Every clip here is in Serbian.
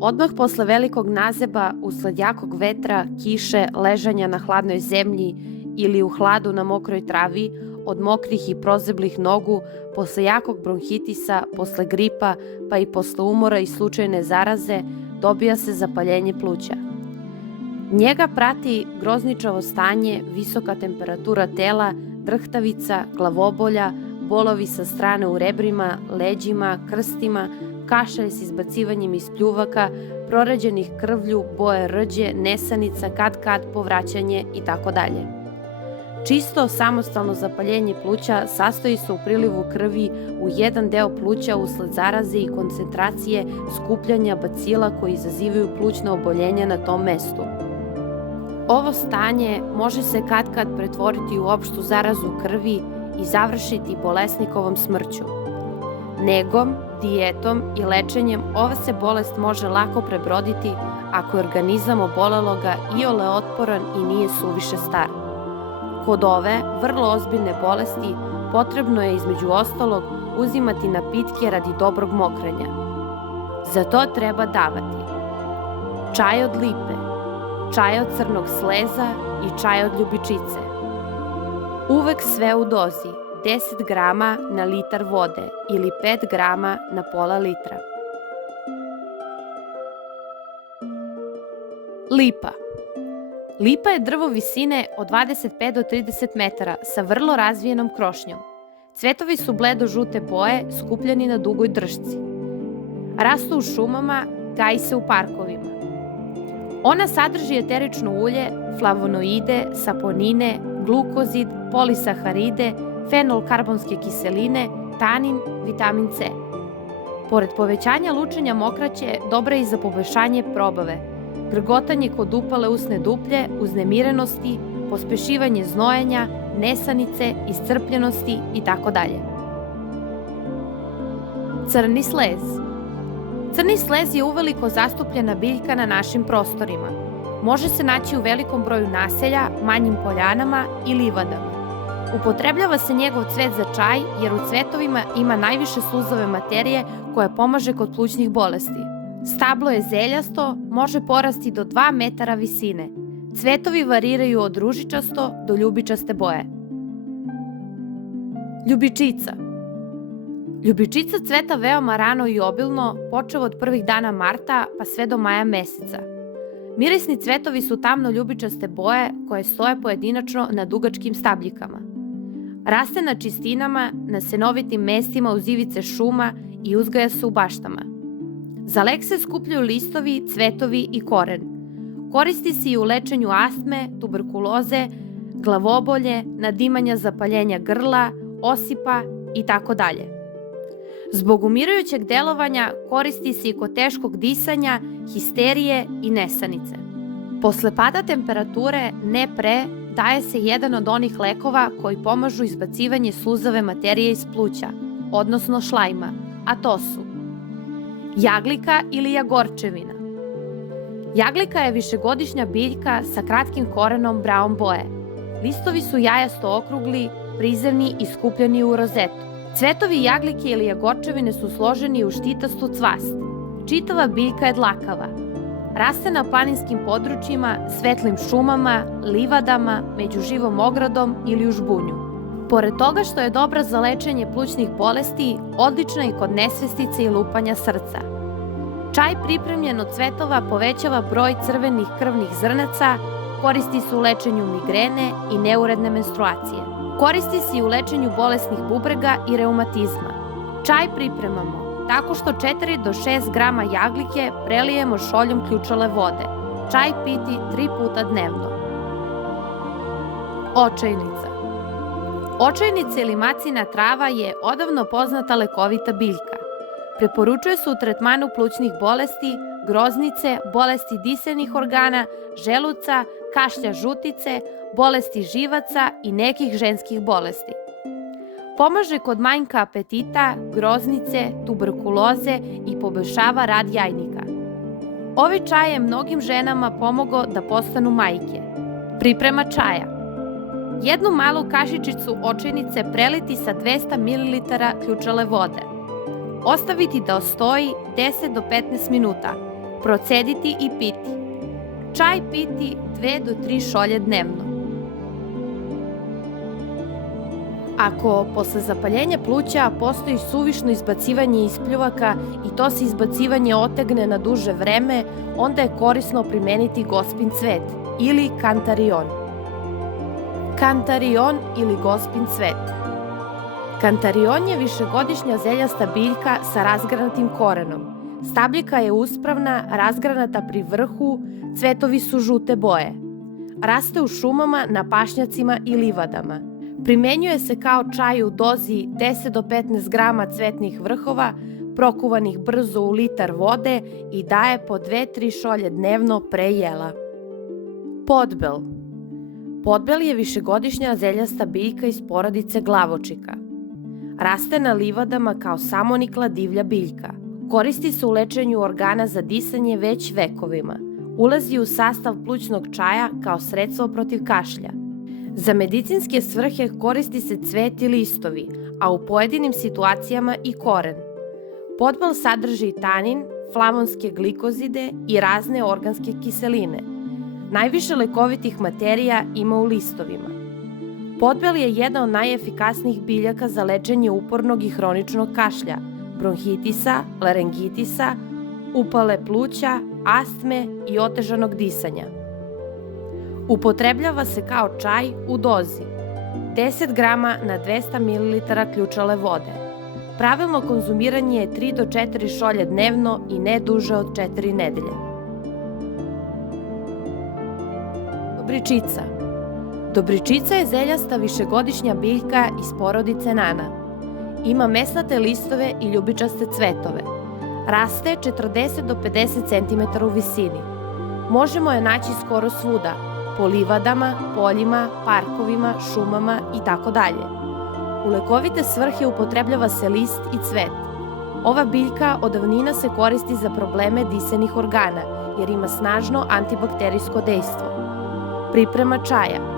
Odmah posle velikog nazeba, usled jakog vetra, kiše, ležanja na hladnoj zemlji ili u hladu na mokroj travi, od mokrih i prozeblih nogu, posle jakog bronhitisa, posle gripa, pa i posle umora i slučajne zaraze, dobija se zapaljenje pluća. Njega prati grozničavo stanje, visoka temperatura tela, drhtavica, glavobolja, bolovi sa strane u rebrima, leđima, krstima, kašalj s izbacivanjem iz pljuvaka, proređenih krvlju, boje rđe, nesanica, kad povraćanje itd. Čisto samostalno zapaljenje pluća sastoji se u prilivu krvi u jedan deo pluća usled zaraze i koncentracije skupljanja bacila koji izazivaju plućna oboljenja na tom mestu. Ovo stanje može se kad pretvoriti u opštu zarazu krvi i završiti bolesnikovom smrću. Negom, dijetom i lečenjem ova se bolest može lako prebroditi ako je organizam oboleloga iole otporan i nije suviše star. Kod ove vrlo ozbiljne bolesti potrebno je između ostalog uzimati napitke radi dobrog mokrenja. Za to treba davati čaj od lipe, čaj od crnog sleza i čaj od ljubičice. Uvek sve u dozi 10 grama na litar vode ili 5 grama na pola litra. Lipa. Lipa je drvo visine od 25 do 30 metara sa vrlo razvijenom krošnjom. Cvetovi su bledo-žute boje, skupljeni na dugoj držci. Rastu u šumama, gaji se u parkovima. Ona sadrži eterično ulje, flavonoide, saponine, glukozid, polisaharide, fenolkarbonske kiseline, tanin, vitamin C. Pored povećanja lučenja mokraće, dobra je i za poboljšanje probave, grgotanje kod upale usne duplje, uznemirenosti, pospešivanje znojenja, nesanice, iscrpljenosti itd. Crni slez. Crni slez je uveliko zastupljena biljka na našim prostorima. Može se naći u velikom broju naselja, manjim poljanama i livadama. Upotrebljava se njegov cvet za čaj jer u cvetovima ima najviše sluzove materije koja pomaže kod plućnih bolesti. Stablo je zeljasto, može porasti do 2 metara visine. Cvetovi variraju od ružičasto do ljubičaste boje. Ljubičica. Ljubičica cveta veoma rano i obilno, počev od prvih dana marta pa sve do maja meseca. Mirisni cvetovi su tamno ljubičaste boje koje stoje pojedinačno na dugačkim stabljikama. Raste na čistinama, na senovitim mestima uz ivice šuma i uzgaja se u baštama. Za lek se skupljaju listovi, cvetovi i koren. Koristi se i u lečenju astme, tuberkuloze, glavobolje, nadimanja zapaljenja grla, osipa itd. Zbog umirujućeg delovanja koristi se i kod teškog disanja, histerije i nesanice. Posle pada temperature, ne pre, daje se jedan od onih lekova koji pomažu izbacivanje sluzave materije iz pluća, odnosno šlajma, a to su jaglika ili jagorčevina. Jaglika je višegodišnja biljka sa kratkim korenom braun boje. Listovi su jajasto okrugli, prizemni i skupljeni u rozetu. Cvetovi jaglike ili jagorčevine su složeni u štitastu cvast. Čitava biljka je dlakava. Raste na planinskim područjima, svetlim šumama, livadama, među živom ogradom ili u žbunju. Pored toga što je dobra za lečenje plućnih bolesti, odlična je i kod nesvestice i lupanja srca. Čaj pripremljen od cvetova povećava broj crvenih krvnih zrnaca, koristi se u lečenju migrene i neuredne menstruacije. Koristi se i u lečenju bolesnih bubrega i reumatizma. Čaj pripremamo tako što 4 do 6 grama jaglike prelijemo šoljom ključale vode. Čaj piti 3 puta dnevno. Očajnica. Očajnica ili macina trava je odavno poznata lekovita biljka. Preporučuje se u tretmanu plućnih bolesti, groznice, bolesti disenih organa, želuca, kašlja žutice, bolesti živaca i nekih ženskih bolesti. Pomaže kod manjka apetita, groznice, tuberkuloze i poboljšava rad jajnika. Ovaj čaj je mnogim ženama pomogao da postanu majke. Priprema čaja. Jednu malu kašičicu očajnice preliti sa 200 ml ključale vode. Ostaviti da ostoji 10 do 15 minuta. Procediti i piti. Čaj piti 2 do 3 šolje dnevno. Ako posle zapaljenja pluća postoji suvišno izbacivanje ispljuvaka i to se izbacivanje otegne na duže vreme, onda je korisno primeniti gospin cvet ili kantarion. Kantarion ili gospin cvet. Kantarion je višegodišnja zeljasta biljka sa razgranatim korenom. Stabljika je uspravna, razgranata pri vrhu, cvetovi su žute boje. Raste u šumama, na pašnjacima i livadama. Primenjuje se kao čaj u dozi 10 do 15 grama cvetnih vrhova, prokuvanih brzo u litar vode i daje po 2-3 šolje dnevno pre jela. Podbel. Podbel je višegodišnja zeljasta biljka iz porodice glavočika. Raste na livadama kao samonikla divlja biljka. Koristi se u lečenju organa za disanje već vekovima. Ulazi u sastav plućnog čaja kao sredstvo protiv kašlja. Za medicinske svrhe koristi se cvet i listovi, a u pojedinim situacijama i koren. Podbel sadrži tanin, flavonske glikozide i razne organske kiseline. Najviše lekovitih materija ima u listovima. Podbel je jedna od najefikasnijih biljaka za lečenje upornog i hroničnog kašlja, bronhitisa, larengitisa, upale pluća, astme i otežanog disanja. Upotrebljava se kao čaj u dozi 10 grama na 200 ml ključale vode. Pravilno konzumiranje je 3 do 4 šolje dnevno i ne duže od 4 nedelje. Dobričica. Dobričica je zeljasta višegodišnja biljka iz porodice nana. Ima mesnate listove i ljubičaste cvetove. Raste 40 do 50 cm u visini. Možemo je naći skoro svuda, po livadama, poljima, parkovima, šumama itd. U lekovite svrhe upotrebljava se list i cvet. Ova biljka od davnina se koristi za probleme disenih organa, jer ima snažno antibakterijsko dejstvo. Priprema čaja.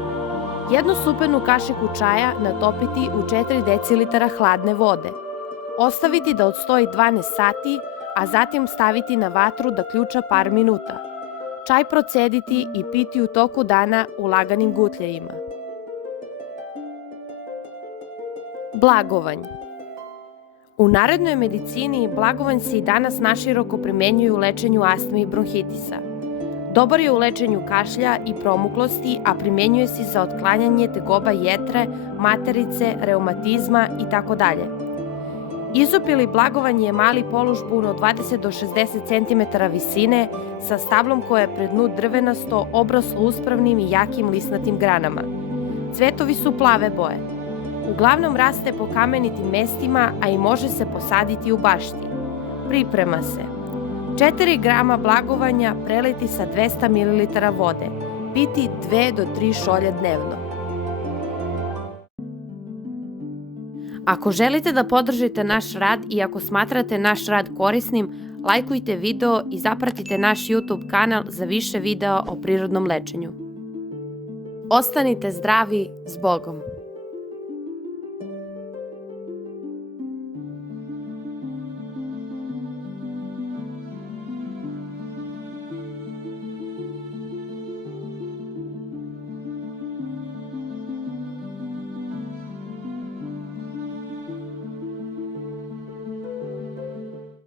Jednu supenu kašiku čaja natopiti u 4 decilitara hladne vode. Ostaviti da odstoji 12 sati, a zatim staviti na vatru da ključa par minuta. Čaj procediti i piti u toku dana u laganim gutljajima. Blagovanj. U narodnoj medicini blagovanj se i danas naširoko primenjuje u lečenju astme i bronhitisa. Dobar je u lečenju kašlja i promuklosti, a primenjuje se za otklanjanje tegoba jetre, materice, reumatizma itd. Izopili blagovanj je mali polužbun od 20 do 60 cm visine sa stablom koje je pred dnu drvenasto, obraslo uspravnim i jakim lisnatim granama. Cvetovi su plave boje. Uglavnom raste po kamenitim mestima, a i može se posaditi u bašti. Priprema se. 4 grama blagovanja preliti sa 200 ml vode. Piti 2 do 3 šolje dnevno. Ako želite da podržite naš rad i ako smatrate naš rad korisnim, lajkujte video i zapratite naš YouTube kanal za više videa o prirodnom lečenju. Ostanite zdravi, s Bogom!